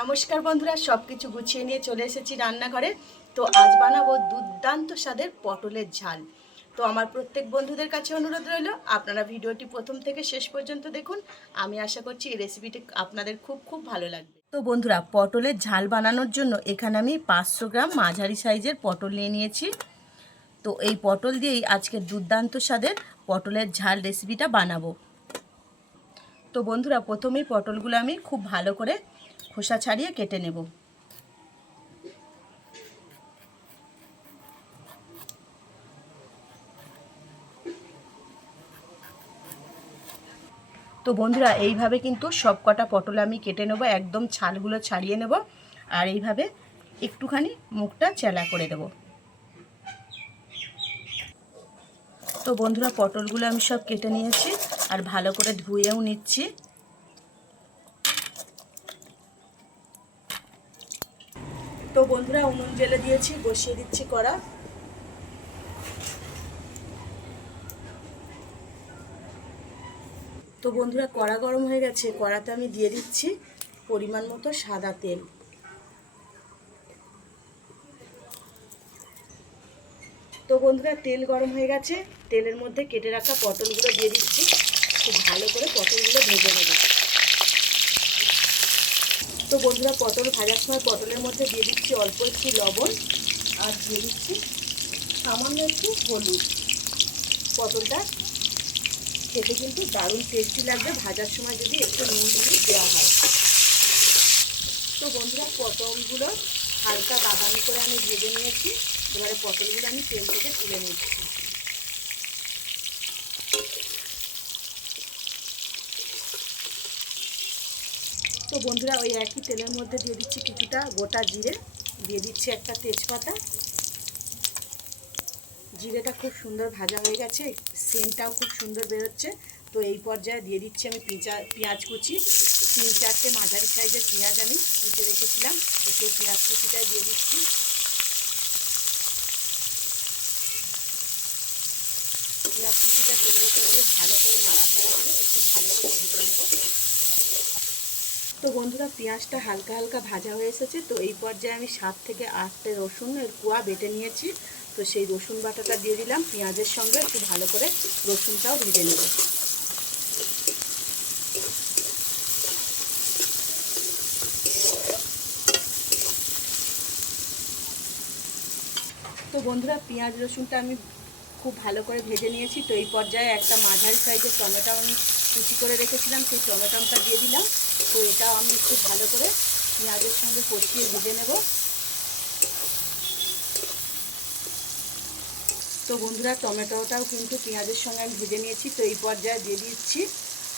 নমস্কার বন্ধুরা, সব কিছু গুছিয়ে নিয়ে চলে এসেছি রান্নাঘরে। তো আজ বানাবো দুর্দান্ত স্বাদের পটলের ঝাল। তো আমার প্রত্যেক বন্ধুদের কাছে অনুরোধ রইল, আপনারা ভিডিওটি প্রথম থেকে শেষ পর্যন্ত দেখুন। আমি আশা করছি এই রেসিপিটি আপনাদের খুব খুব ভালো লাগবে। তো বন্ধুরা, পটলের ঝাল বানানোর জন্য এখানে আমি 500 গ্রাম মাঝারি সাইজের পটল নিয়ে নিয়েছি। তো এই পটল দিয়েই আজকে দুর্দান্ত স্বাদের পটলের ঝাল রেসিপিটা বানাবো। তো বন্ধুরা, প্রথমেই পটলগুলো আমি খুব ভালো করে খোসা ছাড়িয়ে কেটে নেব। তো বন্ধুরা, এইভাবে কিন্তু সব কটা পটল আমি কেটে নেব, একদম ছালগুলো ছাড়িয়ে নেব, আর এইভাবে একটুখানি মুখটা চেলা করে দেব। তো বন্ধুরা, পটলগুলো আমি সব কেটে নিয়েছি আর ভালো করে ধুয়েও নিচ্ছি। তো বন্ধুরা, উনুন জ্বেলে দিয়েছি, বসিয়ে দিচ্ছি কড়া। তো বন্ধুরা, কড়া গরম হয়ে গেছে, কড়াতে আমি দিয়ে দিচ্ছি পরিমাণ মতো সাদা তেল। তো বন্ধুরা, তেল গরম হয়ে গেছে, তেলের মধ্যে কেটে রাখা পটলগুলো দিয়ে দিচ্ছি। খুব ভালো করে পটলগুলো ভেজে নেব। তো বন্ধুরা, পটল ভাজার সময় পটলের মধ্যে দিয়ে দিচ্ছি অল্প একটু লবণ, আর দিয়ে দিচ্ছি সামান্য একটু হলুদ। পটলটা খেতে কিন্তু দারুণ টেস্টি লাগবে ভাজার সময় যদি একটু নুন দেওয়া হয়। তো বন্ধুরা, পটলগুলো হালকা বাদামি করে আমি ভেজে নিয়েছি। এবারে পটলগুলো আমি তেল থেকে তুলে নিচ্ছি। তো বন্ধুরা, ওই একই তেলের মধ্যে দিয়ে দিচ্ছি কিছুটা গোটা জিরে, দিয়ে দিচ্ছি একটা তেজপাতা। জিরেটা খুব সুন্দর ভাজা হয়ে গেছে, সেন্টটাও খুব সুন্দর বেরোচ্ছে। তো এই পর্যায়ে দিয়ে দিচ্ছি আমি পেঁয়াজ কুচি। 3-4টে মাঝারি সাইজের পেঁয়াজ আমি কুচে রেখেছিলাম, তো সেই পেঁয়াজ কুচিটাই দিয়ে দিচ্ছি। পেঁয়াজ কুচিটা তেলের উপর দিয়ে ভালো করে নাড়াচাড়া করে একটু ভালো করে ভেজে নেব। তো বন্ধুরা, পেঁয়াজটা হালকা হালকা ভাজা হয়ে এসেছে। তো এই পর্যায়ে আমি 7 থেকে 8টে রসুনের কোয়া বেটে নিয়েছি, তো সেই রসুন বাটাটা দিয়ে দিলাম। পেঁয়াজের সঙ্গে একটু ভালো করে রসুনটাও ভেজে নেব। তো বন্ধুরা, পেঁয়াজ রসুনটা আমি খুব ভালো করে ভেজে নিয়েছি। তো এই পর্যায়ে একটা মাঝারি সাইজের টমেটো আমি কুচি করে রেখেছিলাম, সেই টমেটোটা দিয়ে দিলাম। তো এটাও আমি একটু ভালো করে পেঁয়াজের সঙ্গে কষিয়ে ভেজে নেব। তো বন্ধুরা, টমেটোটাও কিন্তু পেঁয়াজের সঙ্গে আমি ভেজে নিয়েছি। তো এই পর্যায়ে দিয়ে দিচ্ছি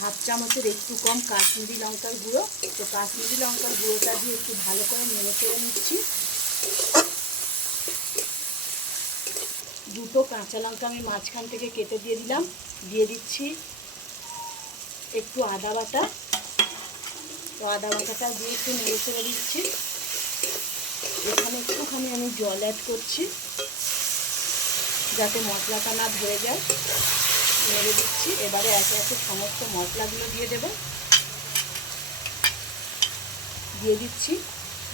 1/2 চামচের একটু কম কাশ্মীরি লঙ্কার গুঁড়ো। তো কাশ্মীরি লঙ্কার গুঁড়োটা দিয়ে একটু ভালো করে নেড়ে চেড়ে নিচ্ছি। 2টো কাঁচা লঙ্কা আমি মাঝখান থেকে কেটে দিয়ে দিলাম। দিয়ে দিচ্ছি একটু আদা বাটা। তো আদা বাটাটা দিয়ে একটু নেড়ে চেড়ে দিচ্ছি। এখানে একটুখানি আমি জল অ্যাড করছি যাতে মশলাটা না ধরে যায়। নেড়ে দিচ্ছি। এবারে একে একে সমস্ত মশলাগুলো দিয়ে দেব। দিয়ে দিচ্ছি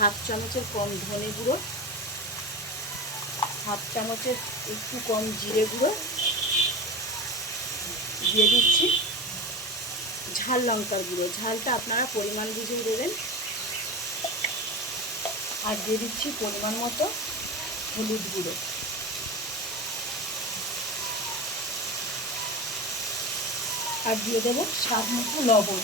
1/2 চামচের কম ধনে গুঁড়ো, 1/2 চামচের একটু কম জিরে গুঁড়ো, দিয়ে দিচ্ছি ঝাল লঙ্কার গুঁড়ো। ঝালটা আপনারা পরিমাণ বুঝেই দেবেন। আর দিয়ে দিচ্ছি পরিমাণ মতো হলুদ গুঁড়ো। আর দিয়ে দেবো স্বাদ মতো লবণ।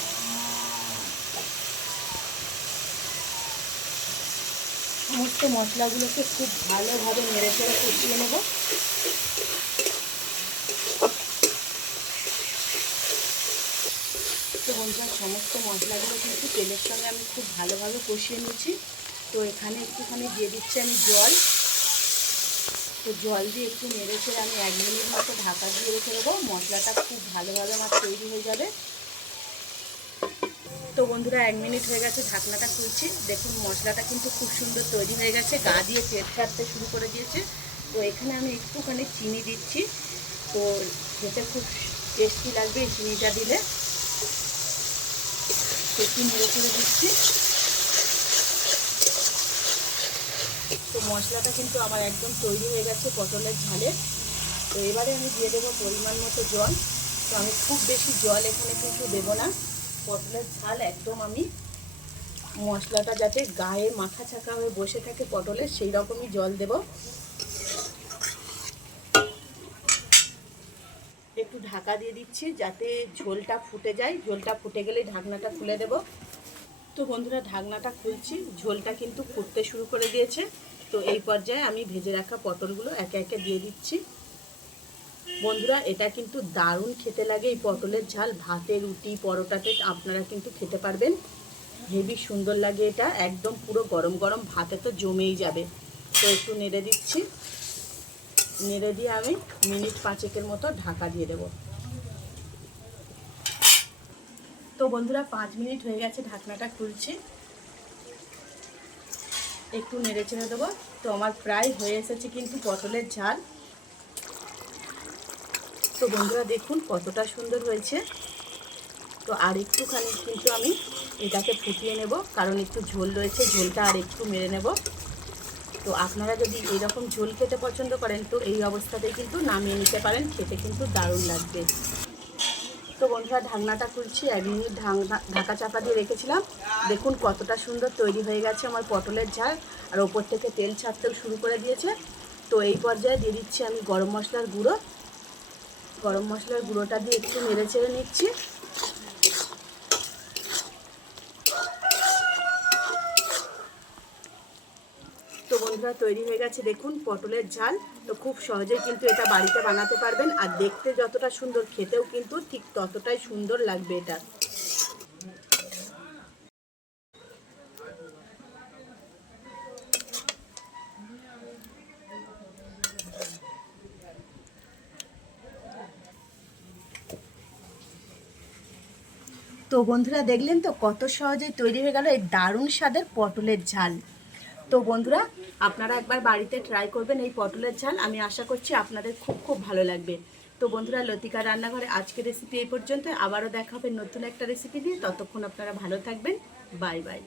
সমস্ত মশলাগুলোকে খুব ভালোভাবে নেড়ে চেড়ে কষিয়ে নেব। তো বন্ধুরা, সমস্ত মশলাগুলো কিন্তু তেলের সঙ্গে আমি খুব ভালোভাবে কষিয়ে নিয়েছি। তো এখানে একটুখানি দিয়ে দিচ্ছি আমি জল। তো জল দিয়ে একটু নেড়ে চেড়ে আমি 1 মিনিট মতো ঢাকা দিয়ে রেখে দেবো। মশলাটা খুব ভালোভাবে আমার তৈরি হয়ে যাবে। তো বন্ধুরা, 1 মিনিট হয়ে গেছে, ঢাকনাটা খুলছি। দেখুন, মশলাটা কিন্তু খুব সুন্দর তৈরি হয়ে গেছে, গা দিয়ে তেল ছাড়তে শুরু করে দিয়েছে। তো এখানে আমি একটুখানি চিনি দিচ্ছি। তো খেতে খুব টেস্টি লাগবে এই চিনিটা দিলে। একটু নেড়ে চেড়ে দিচ্ছি। মশলাটা কিন্তু আমার একদম তৈরি হয়ে গেছে পটলের ঝালের। তো এবারে আমি দিয়ে দেবো পরিমাণ মতো জল। তো আমি খুব বেশি জল এখানে কিন্তু দেবো না, পটলের ঝাল একদম আমি মশলাটা যাতে গায়ে মাখা ছাকা হয়ে বসে থাকে পটলের, সেই রকমই জল দেব। একটু ঢাকা দিয়ে দিচ্ছি যাতে ঝোলটা ফুটে যায়। ঝোলটা ফুটে গেলে ঢাকনাটা খুলে দেব। তো বন্ধুরা ঢাকনাটা খুলছি, ঝোলটা কিন্তু ফুটতে শুরু করে দিয়েছে। তো এই পর্যায়ে আমি ভেজে রাখা পটলগুলো একে একে দিয়ে দিচ্ছি। বন্ধুরা এটা কিন্তু দারুণ খেতে লাগে, এই পটলের ঝাল ভাতে, রুটি, পরোটাতে আপনারা কিন্তু খেতে পারবেন। হেবি সুন্দর লাগে এটা, একদম পুরো গরম গরম ভাতে তো জমেই যাবে। তো একটু নেড়ে দিচ্ছি, নেড়ে দিয়ে আমি মিনিট 5 মতো ঢাকা দিয়ে দেব। তো বন্ধুরা 5 মিনিট হয়ে গেছে, ঢাকনাটা খুলছি, একটু নেড়ে চেড়ে দেবো। তো আমার প্রায় হয়ে এসেছে কিন্তু পটলের ঝাল। তো বন্ধুরা দেখুন কতটা সুন্দর হয়েছে। তো আর একটুখানি কিন্তু আমি এটাকে ফুটিয়ে নেব, কারণ একটু ঝোল রয়েছে, ঝোলটা আর একটু মেরে নেব। তো আপনারা যদি এরকম ঝোল খেতে পছন্দ করেন তো এই অবস্থাতেই কিন্তু নামিয়ে নিতে পারেন, খেতে কিন্তু দারুণ লাগবে। তো বন্ধুরা ঢাকনাটা খুলছি, 1 মিনিট ঢাকা চাপা দিয়ে রেখেছিলাম। দেখুন কতটা সুন্দর তৈরি হয়ে গেছে আমার পটলের ঝাল, আর ওপর থেকে তেল ছাড়তেও শুরু করে দিয়েছে। তো এই পর্যায়ে দিয়ে দিচ্ছি আমি গরম মশলার গুঁড়ো। গরম মশলার গুঁড়োটা দিয়ে একটু নেড়ে চেড়ে নিচ্ছি। তো বন্ধুরা তৈরি হয়ে গেছে দেখুন পটলের ঝাল। তো খুব সহজেই কিন্তু এটা বাড়িতে বানাতে পারবেন, আর দেখতে যতটা সুন্দর খেতেও কিন্তু ঠিক ততটাই সুন্দর লাগবে এটা। তো বন্ধুরা দেখলেন তো কত সহজেই তৈরি হয়ে গেল এই দারুণ স্বাদের পটলের ঝাল। তো বন্ধুরা আপনারা একবার বাড়িতে ট্রাই করবেন এই পটলের ঝাল, আমি আশা করছি আপনাদের খুব খুব ভালো লাগবে। তো বন্ধুরা লতিকা রান্নাঘরে আজকের রেসিপি এই পর্যন্ত, আবারও দেখা হবে নতুন একটা রেসিপি দিয়ে। ততক্ষণ আপনারা ভালো থাকবেন, বাই বাই।